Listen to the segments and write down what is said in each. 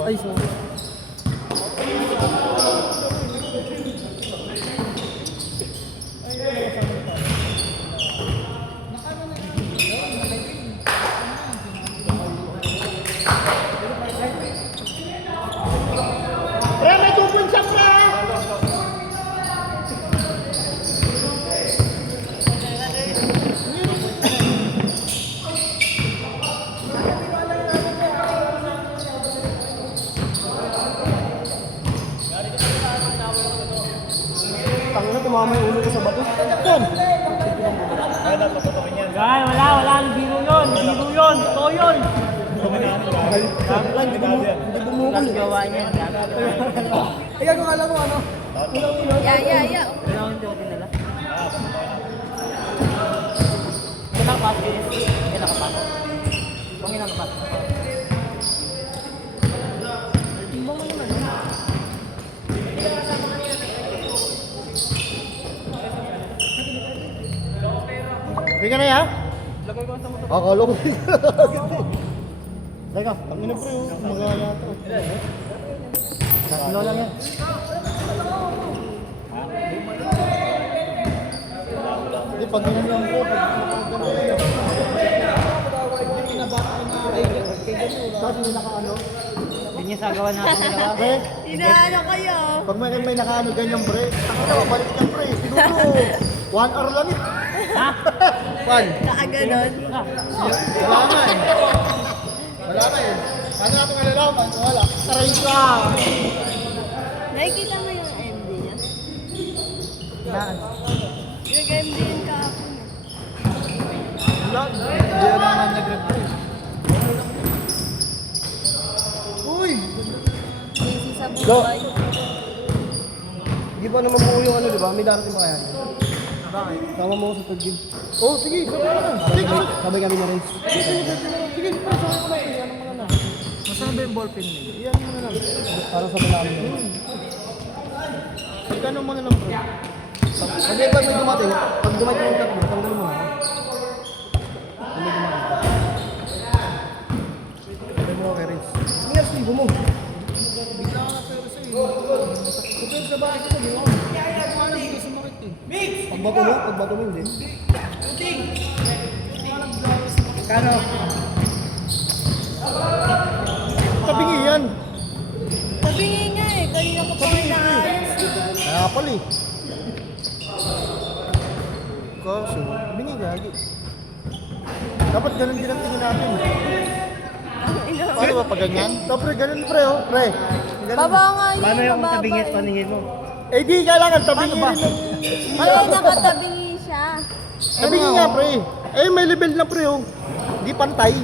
Ay, sorry. Pre, may 2 points siya, pre! Tangina, tumama yung ulo ko sa bato. Yan! Guys, wala. Biro yun. Ito yun. Hindi bumukol. Gawa niya. Kaya kung alam mo ano? Yeah. Kailangan hindi ako dinala. Kailangan kapasok. Kailangan kapasok. Kailangan kapasok. Hindi ka na yan? Lagay ko sa motor. Akala ko. Teka, tangina pre, magaya to. Tatlo lang yan. Hindi, pag ganun lang bro, tapos may nakaano. Hindi niya sagawa natin nila. Pre, Inaano kayo? pag may nakaano ganyan pre, ako balik yan pre, siguro 1 hour lang eh. Ha? Pan, Nakaganon. wala na eh. Wala na eh. Ano natin malalaman? Wala. Taray ka! Nakikita mo yung MD niya? Yan. Nag-MD yun kahapon. Wala. Hindi na naman nag-reply. Uy! Busy sa Go. buhay. Hindi pa naman buo yung ano, di ba? May darating pa kaya. Bakit? Tama mo ko sa third game. Oh, sige. Sabay na. Sige. Sabay kami na race. Sige. Pasok ko na. Ano mo na? Masama ba yung ballpen niya? Iyan mo na lang. Parang sabay namin na race. Pagkano mo na lang bro? Kasi pag may dumating yung tatlo, tanggal mo na. Pag may dumating. Sabay mo kay race. Ang years libo mo. Bigla ka na pero sa'yo. Kapag sa bakit ko, di ba? Paano hindi ka sumakit eh? Pagbato mo, hindi. Kano? Tabingi yan. Tabingi nga eh. Kanina ko pa inaayos. Kaya pala eh. Kaso, tabingi gagi. Dapat ganun din ang tingin natin. Paano ba pag ganyan? Pre, ganun pre oh. Pre. Ganun. Baba nga yun. Paano yung mababa tabingit eh. paningin mo? Eh di, kailangan tabingi rin ng... Ay, nakatabingi siya. Tabingi nga pre. Eh, may level na pre oh. Di pantay.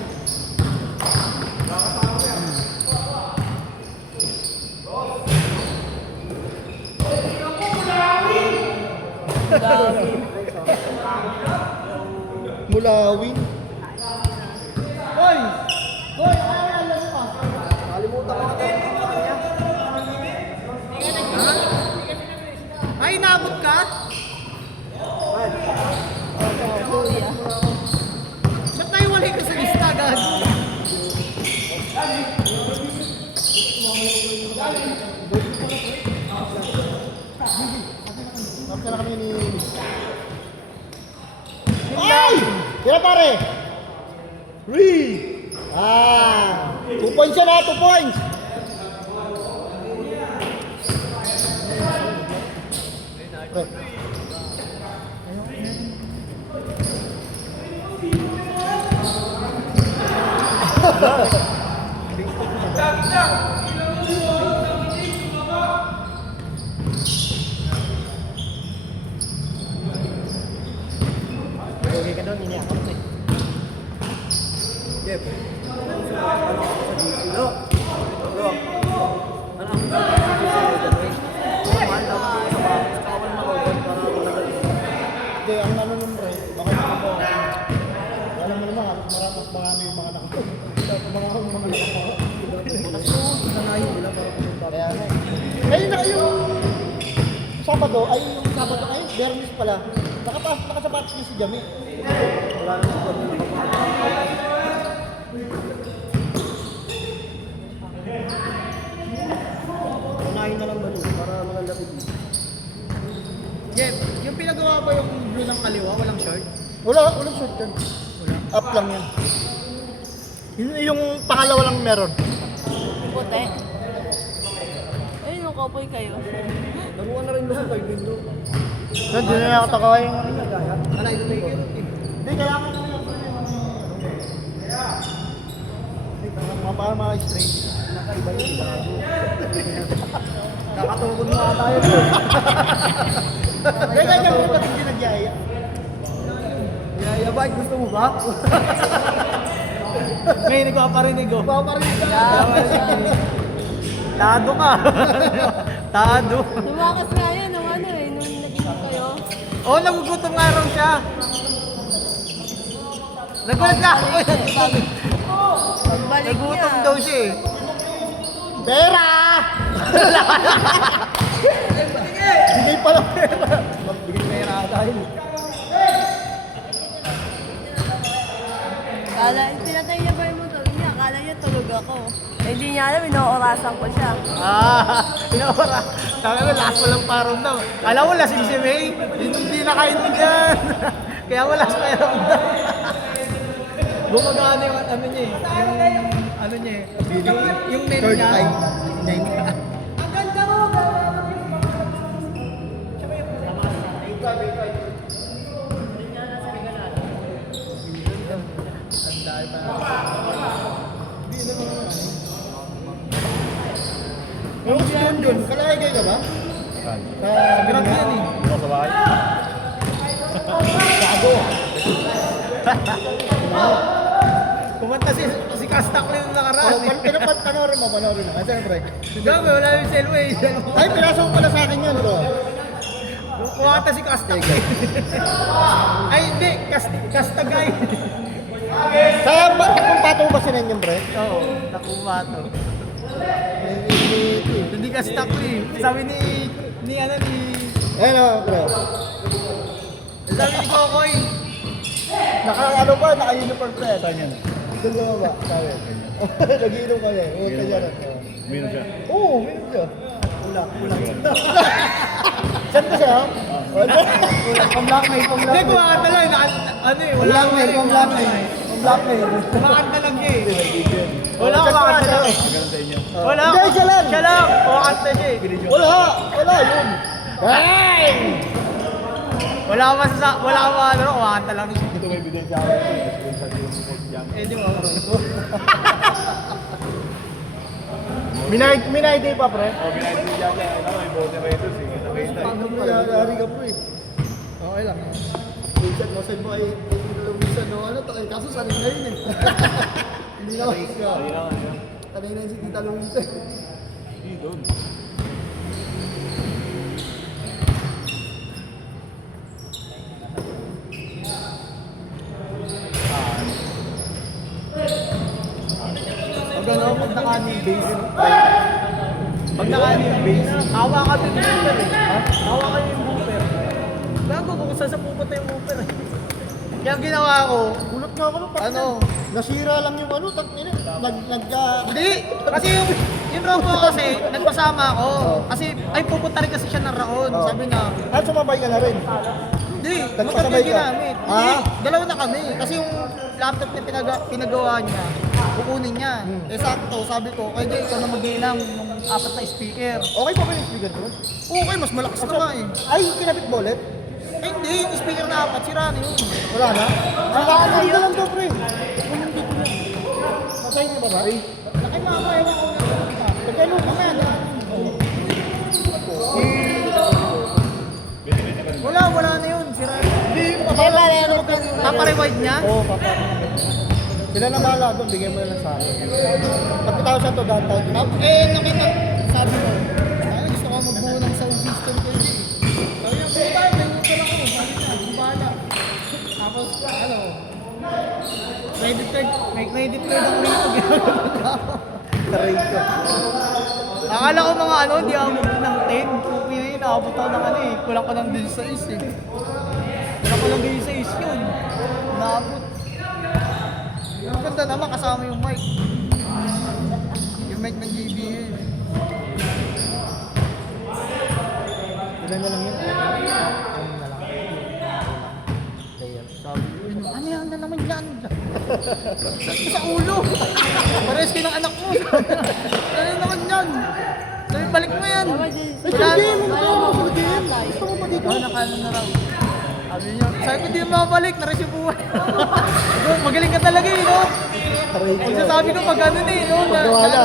Mulawin. Hoy! Hoy! Alam mo ka. Nakalimutan ko na ito. Ay, inabot ka? Ba't naiwalay ka sa lista, gago? Tapos na kami ni... Ay! Kira pare! 3! 2 points yan ha, 2 points! Pre. Okay ka doon, hindi ako eh. Jeff. Hindi, ang ano nung pre, baka yung ako, alam mo naman, marami yung mga nakapag. Mga nakapag. Nanahin nila para pumunta. Kaya nga eh. Ayun na yung Sabado, ay yung Sabado ay Bernis pala. Nakasapatos niya si Jami. Wala na si Juan. walang short. Walang short yan. Up lang yan. Yung pangalawa lang meron. Puti. Ayun, yung kapoy kayo. Nakuha na rin mo sa 5 bro. Doon, di na nakatakawa yung ano niya. Ano, ito take it. Hindi, kailangan na lang. Para straight. Nakaiba yun. Nakatukod mo ata yun. Teka, dyan mo pati hindi nagyaya. Yaya ba? Gusto mo ba? May nagpaparinig oh. Paparinig ka. Tado ka. Tado. Lumakas nga yan nung ano eh, nung naging kayo. Oh, nagugutom nga raw siya. Nagulat ka ako. Pagbalik niya. Nagutom daw siya eh. Pera! Bigay pala pera. Magbigay pera tayo. Pinatay niya ba yung motor niya? Akala niya tulog ako. Eh, hindi niya alam, inoorasan ko siya. Pinawara. Sabi mo, last mo lang parang daw. Alam mo, lasing si May. Hindi nakaintindihan. Kaya mo last pa yung daw. Gumagana yung ano niya eh. Yung ano niya eh. Yung name Third niya. eye. Nine. Yung yun dun, kalakay kayo ka ba? Sa Grabe yan eh. Kumanta si Kastak na yung nakaraan eh. Panoorin mo. Ah, siyempre. Gabi, wala yung Selway. Ay, pinasok ko pala sa akin yun, bro. Kumanta si Kastak eh. Ay hindi, Kastagay. Sa takong pato ba sinan yung pre? Oo, nakumato. Hindi Kastak eh. Sabi ni Ayun o, bro. sabi ni Kokoy. Naka-ano pa, naka-uniform pre. Saan yan? Dalawa ba? Sabi. Nag-iinom kami. Oo, kanya na. Minum siya. Oo, meron siya. Ulak. Saan ka siya? Pang-blackmail, Hindi, pang-blackmail. kumakanta lang. Ano eh, wala Pang-blackmail, pang-blackmail. Pang-blackmail. Kumakanta lang siya eh. Wala kumakanta lang eh. Ganun sa inyo. Wala. Hindi, siya lang. Siya lang. Kumakanta siya eh. Wala yun. Bang! Wala ka masasa, wala ka ano, kumakanta lang siya. Ito may ebidensya ako. Eh, di mo. Minay pa, pre. Oh, binayad mo dyan yan. Ano, may moderators eh. Kita-kita eh. Yari ka, pre. Okay lang. Minsan mo, sa'yo mo ay minsan, no? Ano, kaso sanay na yun eh. Hindi na ako siya. Sanay na yun si Tita Luisa. Hindi doon. Pag ano, pag nakaano yung base. Pag nakaano yung base, hawa ka din yung booper eh. Hawa ka yung booper. Gago kung saan sa pupunta yung booper eh. Kaya ang ginawa ko, Ulot nga ako nung ano, nasira lang yung ano, hindi, kasi yung Robo kasi, nagpasama ako. Kasi, ay pupunta rin kasi siya ng Raon. Sabi na, At sumabay ka na rin. hindi, Nagpasabay magkabay ka? ginamit. Hindi, Ah? dalawa na kami. Kasi yung laptop na pinagawa niya, kukunin niya. Eh sakto, sabi ko, kaya di, ikaw na mag-iinang ng 4 na speaker. Okay pa ba yung speaker ko? Okay, mas malakas na nga eh. Ay, kinabit mo ulit? Eh hindi, yung speaker na 4, sira na yun. Wala na? Ang dito lang to, pre. Masay niyo ba ba? Laki mama, ewan ko na. Pagkano ka na? Wala na yun, sira na. Paparewind niya? Oo, papa. Sila na bahala doon, bigyan mo na lang sa akin. Pagkatapos sa to, downtown. Nakita, sabi mo, ay, gusto ko magbuo ng sound system ko yun. Sabi niya, puta, may uto lang ako. Sabi niya, di bahala. Tapos, ano, may credit card ako rito. Taray ko. Akala ko mga ano, di ako magbuo ng 10. Kung yun, nakabot ako ng ano eh. Kulang ko ng 16 eh. Kulang ko ng 16 yun. Nakabot. Ang ganda naman, kasama yung mic. Yung mic ng JBL. Ilan na lang yun? Sa ulo. Pares kayo ng anak mo. Ano naman yan? Sabi, balik mo yan. Wala. Gusto mo pa dito? Oo, nakaano na raw. Sabi niya, sabi ko, di mo mabalik, naresibuhan. Magaling ka talaga eh, no? Ang sasabi ko, pag ano na eh, no? Paggawa na.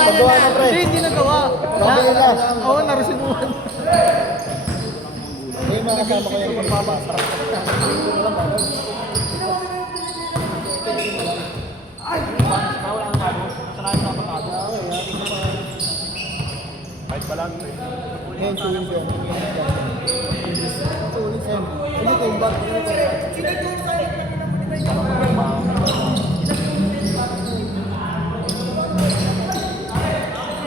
Paggawa na, pre. Hindi nagawa. Sabi nila. Oo, naresibuhan. Yung mga kasama ko yung pagpapasarap. Kahit pala. Ngayon, tuwing yun. Tuwing yun. Hindi ko yung bag.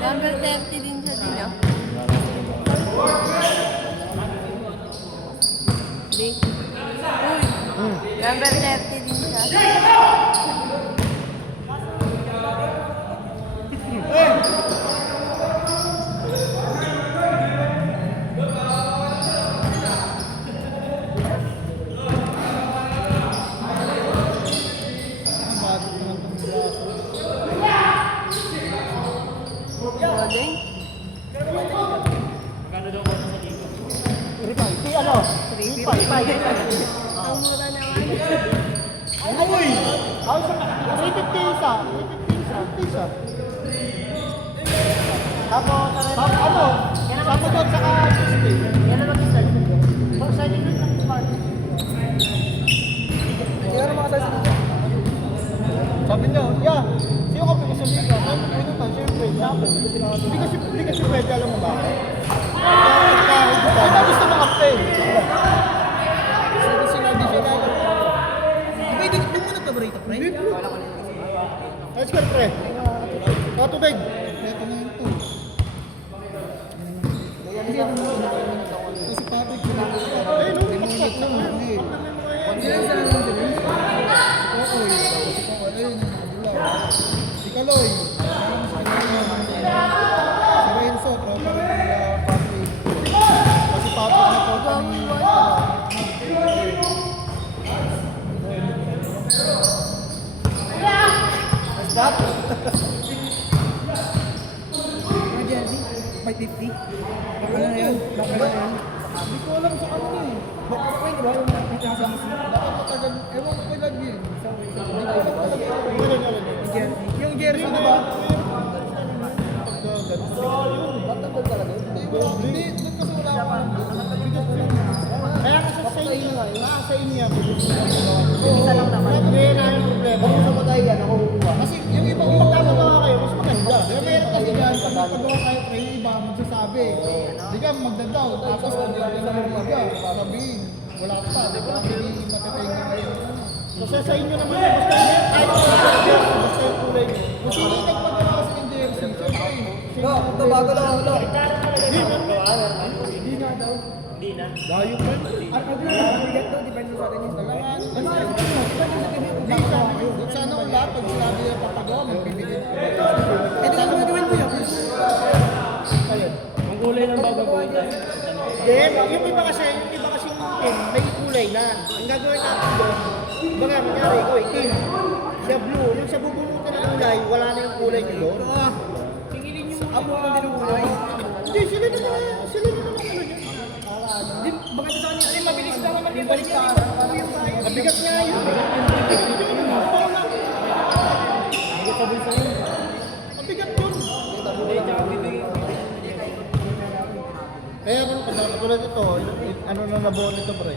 Number 30 din siya din, ah. Di. Uy. Number 30 din siya. Galing. Si ano? Ang mura naman. Uy! Ay, 350 isa. 350 isa. Tapos, ano? Tapos doon saka 60. Yan naman isa. Pag sa inyo ng part. Yan ang mga size nito. Sabi niya, yeah, sino ka pinag sa liga? Sabi ko, ito pa, siyempre, sabi. Hindi kasi pwede, alam mo ba? Kaya gusto mo kape. Sabi sinabi siya na. Pwede, hindi mo nagkabarito, pre? Let's go, pre. Katubig. Ito na yun to. Kasi papi, kailangan ko. Ay, no, pakpak na nga. Ilan sa naman sila? Si Kokoy. Ayun, si Kaloy. Si Renzo, tropa rin nila papi. Kasi papi na po. What's that? Mga Jelly, 550. Baka na yan. Baka na yan. Hindi ko alam sa kanya eh. Baka ko yun, diba? Yung nasa DC. Baka matagal. Ewan ko kailan yun. Yung jersey, diba? Matagal talaga. Hindi, doon kasi wala akong Kaya kasi sa inyo nga, sa inyo yan. Isa lang naman. Hindi na yung problema. Kung sa patay yan, ako kukuha. Kasi yung iba Kung magkakagawa kayo, mas maganda. Pero meron kasi dyan, pag nagpagawa kayo kayo, yung iba magsasabi. Di ka magdadaw, tapos pag nagdadaw ng liga, sabihin, wala pa, di ba? Hindi matitingan kayo. Kasi sa inyo naman, basta yun, kahit basta yung kulay nyo. Kung sino yung nagpagawa kasi ng jersey, syempre, No, ito bago lang ako lang. hindi nga daw. Dayo pa. Bigat daw, depende sa atin yung dalawa. Hindi sa sana kung lahat, pag sinabi niya papagawa, magbibigay. Eh, di ka gagawin mo yan. Ang kulay ng bago ko. Then, yung iba kasi yung team, may kulay na. Ang gagawin natin doon, baga, nangyari ko, team, siya blue, yung sa bubunutan ng kulay, wala na yung kulay nyo doon. Abo na din ang kulay. Hindi, sila na ano yun. Baka sa kanya, ay mabilis lang naman yung balik ka. Mabigat nga yun. Mabigat yun. Kaya kung katulad ito, ano na nabuo nito, pre?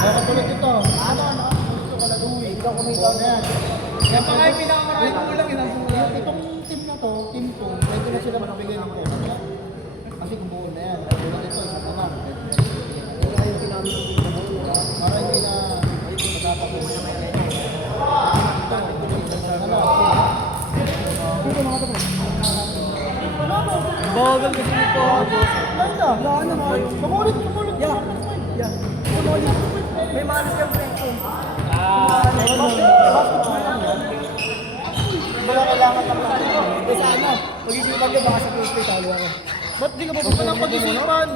Kaya katulad ito, Yan pa nga yung pinakamaraming kulang, yun ang kulang. itong team na to, team 2, pwede na sila magbigay ng pera. Kasi kung buo na yan, katulad ito, isa pa lang. Para hindi na matapos. Bagal kasi nito. Wala naman. Kumulit. Yeah. May malas yung presyo. Wala kailangan ng plano. Ito sa ano, pag-isipan ko baka sa post talo ako. Ba't di ka pa lang pag-isipan?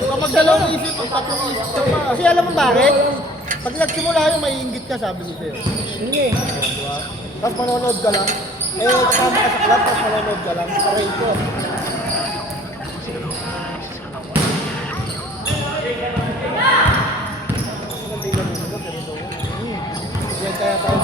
Kapag dalawang isip, ang tatlong isip ka pa. Kasi alam mo bakit? Pag nagsimula yung maiinggit ka, sabi ko sa'yo. Hindi. Diba? Tapos manonood ka lang. Eh, kasama ka sa club, tapos manonood ka lang. Paray ko. Yan kaya tayo.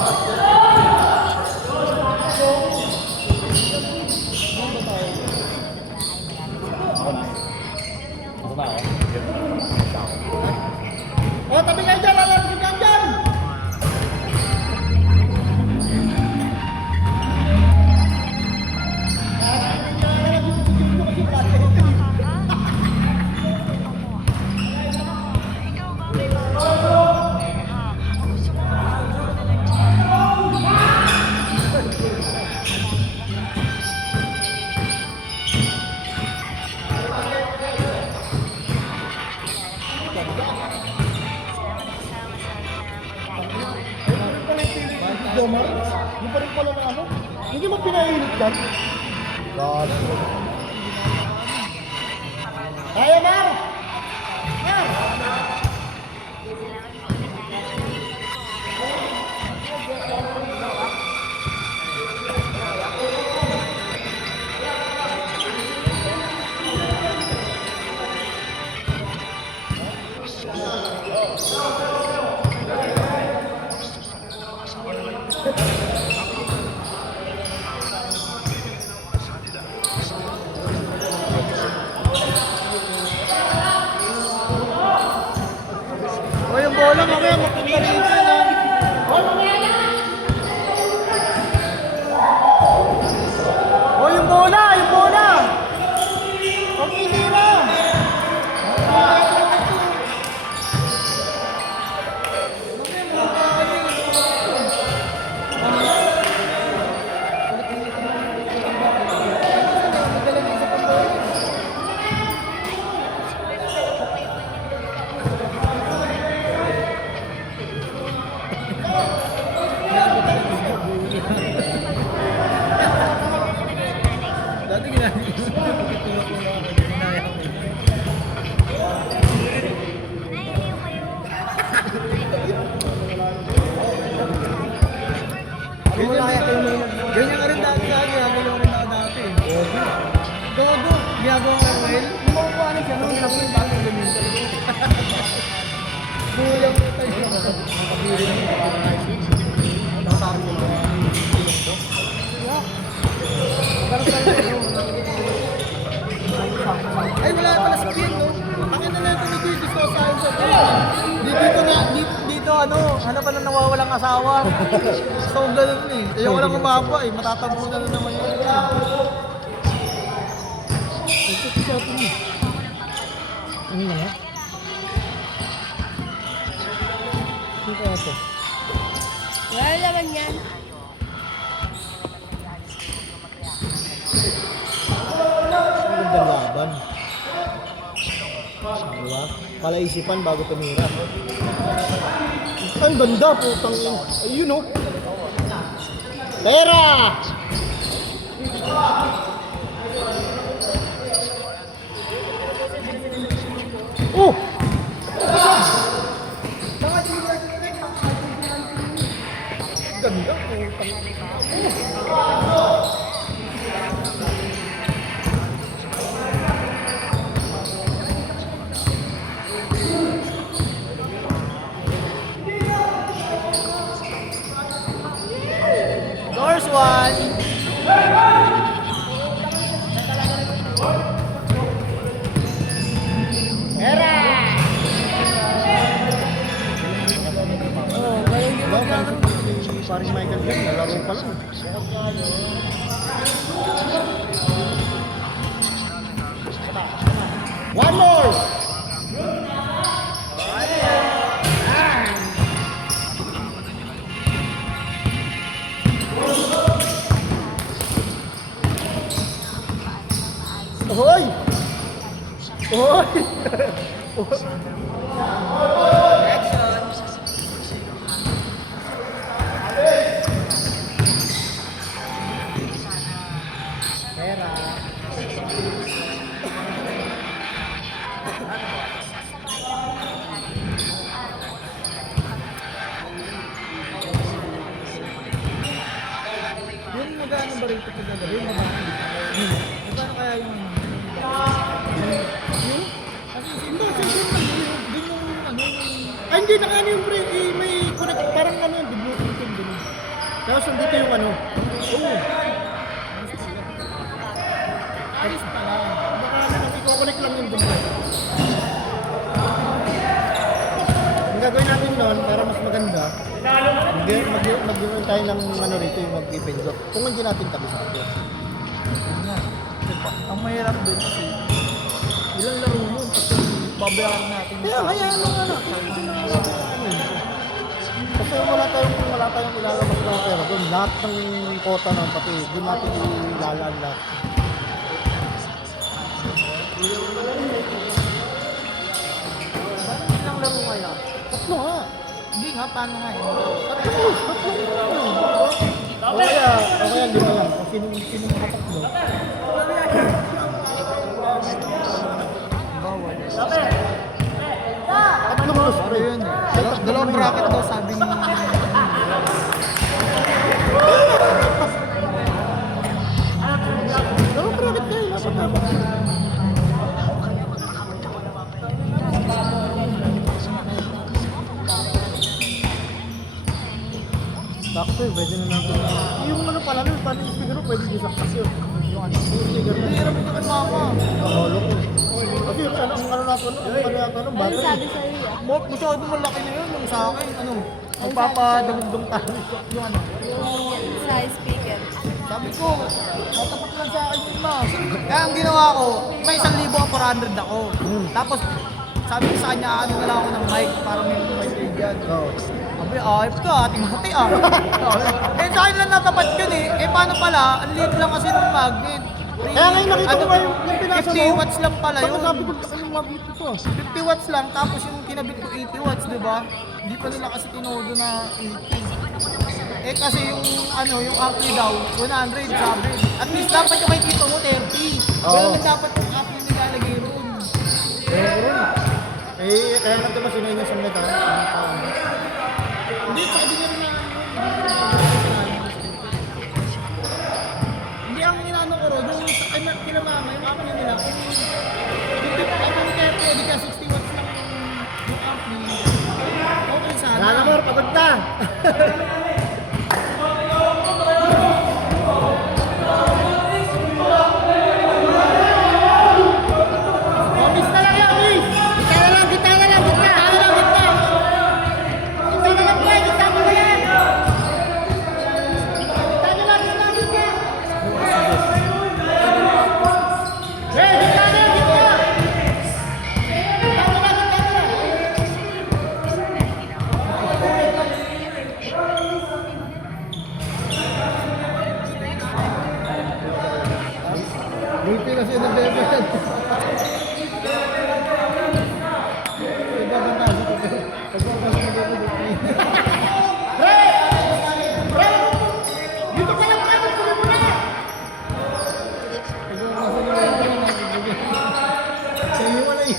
Oh, tabi kayo dyan! Alam ko dyan dyan! Domar, yung pa rin pala na ano? Hindi mo pinainit yan? God. Kaya, Mar! Mar! O yung bola, mamaya mapunta rin ka na. O yung bola, yung bola! Ang hindi na! Dati ginagawa. Ganyan ka rin dati sa akin, ginagawa rin ako dati. Gogo, ginagawa ka rin. Hindi mo ko ano siya, nung hirap yung bagong ganyan. Kulang ko tayo. Ay, wala pala sa pin, no? Ang ina na ito ni Dito sa science at dito na, dito ano pa na nawawalang asawa. So, ganun eh. Ayoko lang umaba eh, matatabunan na naman yun. Ito sa atin eh. Ano na yan? Ano kaya ito? Wala naman yan. Ang gandang laban. Diba? Palaisipan bago tumira. Ang ganda, putang ina. Ayun o. Pera! Oh! Ganda, putang ina. Doors one. Oo, ganun yung maglaro. Paring Michael Bell, nalaro pa lang. One more! Hoy! Hoy! Pera. overrated ko talaga yun. Eh, paano kaya yung... Kasi Hindi, kasi din yung ano, ay hindi na ano yung pre, may connect, parang ano, Bluetooth yung din. Tapos nandito yung ano, oo. ayos pala. Baka ano, i-connect lang yung dun. Ang gagawin natin nun, para mas maganda, mag-gawin tayo ng ano rito, yung mag-ipindot. Kung hindi natin tabi sa atin. Yun nga. Diba? Ang mahirap doon kasi ilang laro mo kasi babayaran natin. Kaya hayaan mo nga na. Kasi wala tayong ilalabas na pera doon. Lahat ng kota ng pati, doon natin ilalaan lahat. Ilang laro kaya? Tatlo nga. Hindi nga, paano nga yun? O kaya hindi mo lang. Kung sinong nakatakbo. Bawal. Tatlong plus Ano pre. yun eh? Dalawang bracket daw sabi ni... Dalawang bracket kayo. Dapat dapat. Sakto, pwede na natin. Yung ano pala nun, paano yung speaker mo, pwede disaksak yun. Yung ano, yung speaker mo. Hirap ito kay mama. Nakahulog ko. Kasi yung ano natin, ano yata nun, Ano battery. sabi sa'yo yan? Masyado malaki na yun yung sa akin. Ano? Magpapadamdong tayo yung ano. Yung sa speaker. Sabi ko, natapat lang sa akin yun ma. Kaya ang ginawa ko, may 1,400 ako. Tapos, sabi ko sa kanya, ano na lang ako ng mic para may mic kayo dyan. Oo. Sabi, ayop ka, ating-hati ah. Eh, sa akin lang natapat yun eh. Eh, paano pala? Ang liit lang kasi ng magnet. Kaya ngayon nakita ko nga yung pinasa mo. 50 watts lang pala Baka yun. sabi ko, anong mabit ito? 50 watts lang, tapos yung kinabit ko 80 watts, di ba? Hindi pa nila kasi tinodo na 80. Eh kasi yung ano, yung ampli daw, 100 sabi. At least dapat yung kay Tito mo 30. Oo. Ganun dapat yung ampli nilalagay roon. Kaya nga diba sinay niya sa meta? Hindi, sabi niya na hindi ang inano ko ro, yung kina mama, yung ampli nila, kung hindi pa kami kaya pwede ka 60 watts lang yung ampli. Okay sana. Lalamar, pagod na! Oh, miss na lang yan, miss! Gitna na lang, gitna na lang, gitna! Gitna na lang, gitna! Gitna na lang, boy! Gitna mo na yan! Gitna na lang, gitna, gitna! Hey, gitna na lang, gitna! Gitna na lang, gitna na lang! Buti na siya nag-level. Dito ka lang tayo, tuloy mo na! Sa iyo wala eh.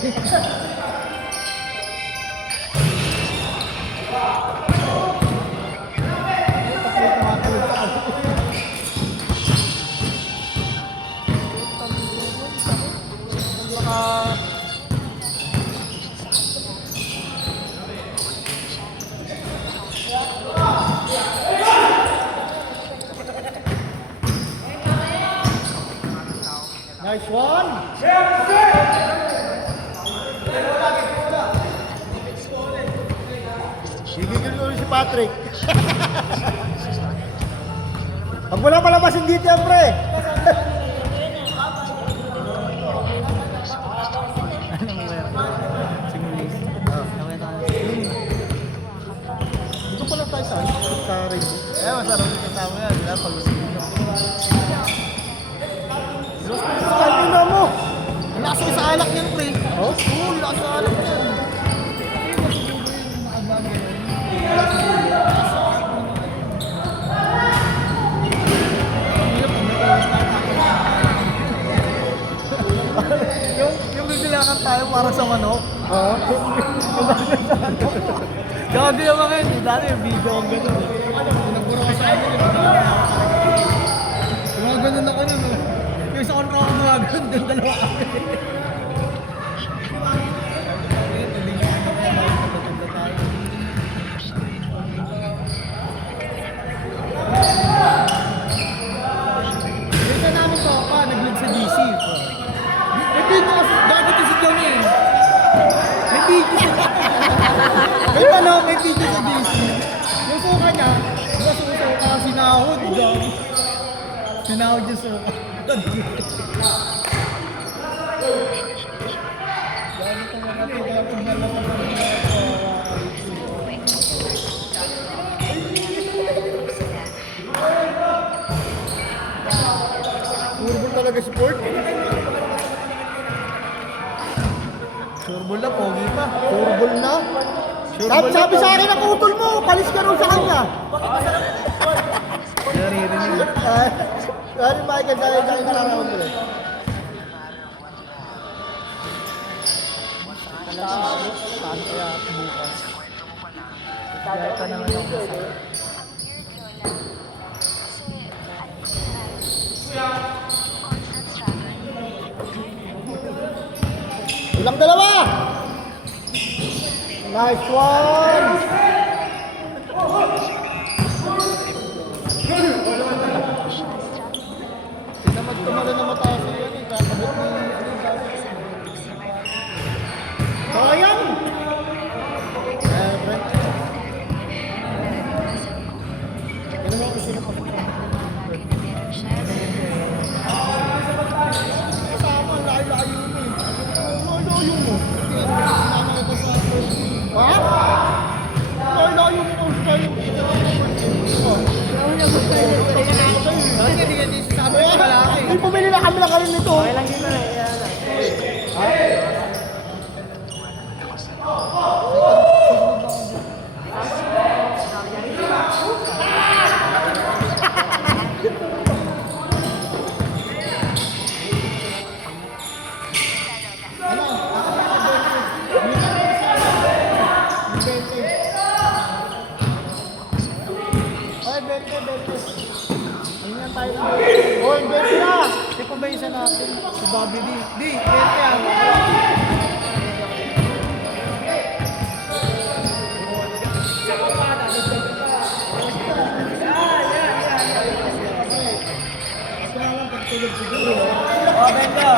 Nice one! Gigigil ko rin si Patrick. Pag wala palabasin dito yan, pre. Dito pala tayo sa rainbow. Eh, masarap yung kasama yan. Wala pag Sabi na mo. ang lakas ko sa alak niyan, pre. Oh? Oo, ang lakas sa alak niyan. Eh, masububo yung nakabag yun. Yung bibilangan tayo para sa manok. Oo. Gabi naman ngayon, dati yung video ang gano'n. Pinagburo ko sa amin, yung gumagano ako nun. Yung isa ko na ako gumagano, doon dalawa kami. Yung isa namin ko pa, nag-vlog sa DC. May video kasi, gago to si Johnny eh. May video. May video sa DC. Yung suka niya, suka, sinahod. Sinahod yung suka. Puro talaga support. Surbol na, pogi pa. Turbol na. Sabi sa akin ang utol mo, palis ka rin sa kanya. Naririnig. Ano Michael, dahil nararamdaman mo rin. Paano kaya bukas? Kaya pa naman ako masaya. Ilang dalawa! Nice one! Tinamad tumalo na mataas yan eh. Kakabot mo yung sayang! Siyempre. Yan naman ako sino pa. Kasama, layo-layo mo eh. Layo-layo mo. Sinama ko sa... Ha? Layo-layo mo. Layo-layo mo. Hindi pumili na kami ng kanin nito. Okay lang yun na Hoy, bete na! Di pa ba isa natin? Si Bobby D. Di, bete yan. Benta!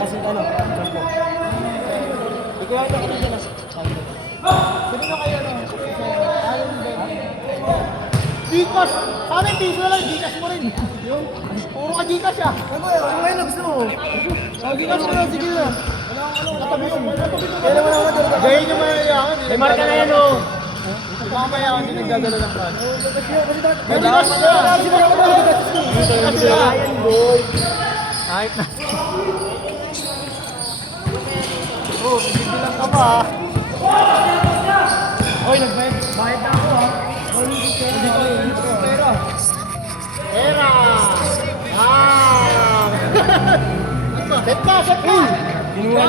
Kasi ano? Ikaw ay nakita na. Sino na kayo no? Ayaw yung bete. Gcash! Sana yung piso na lang, Gcash mo rin. Yung, puro ka Gcash ah. Ano ngayon na gusto mo? Gcash mo na, sige na. Katabi mo. Kailan mo naman dito? Gawin nyo mayayakan. May marka na yan oh. Mamaya ako din nagdadala ng pan. May Gcash mo na. Gcash mo na. Kahit na. Oh, bibilang ka ba? Hoy, nagbayad na ako ha. Era! Ah! Set ka! Set ka!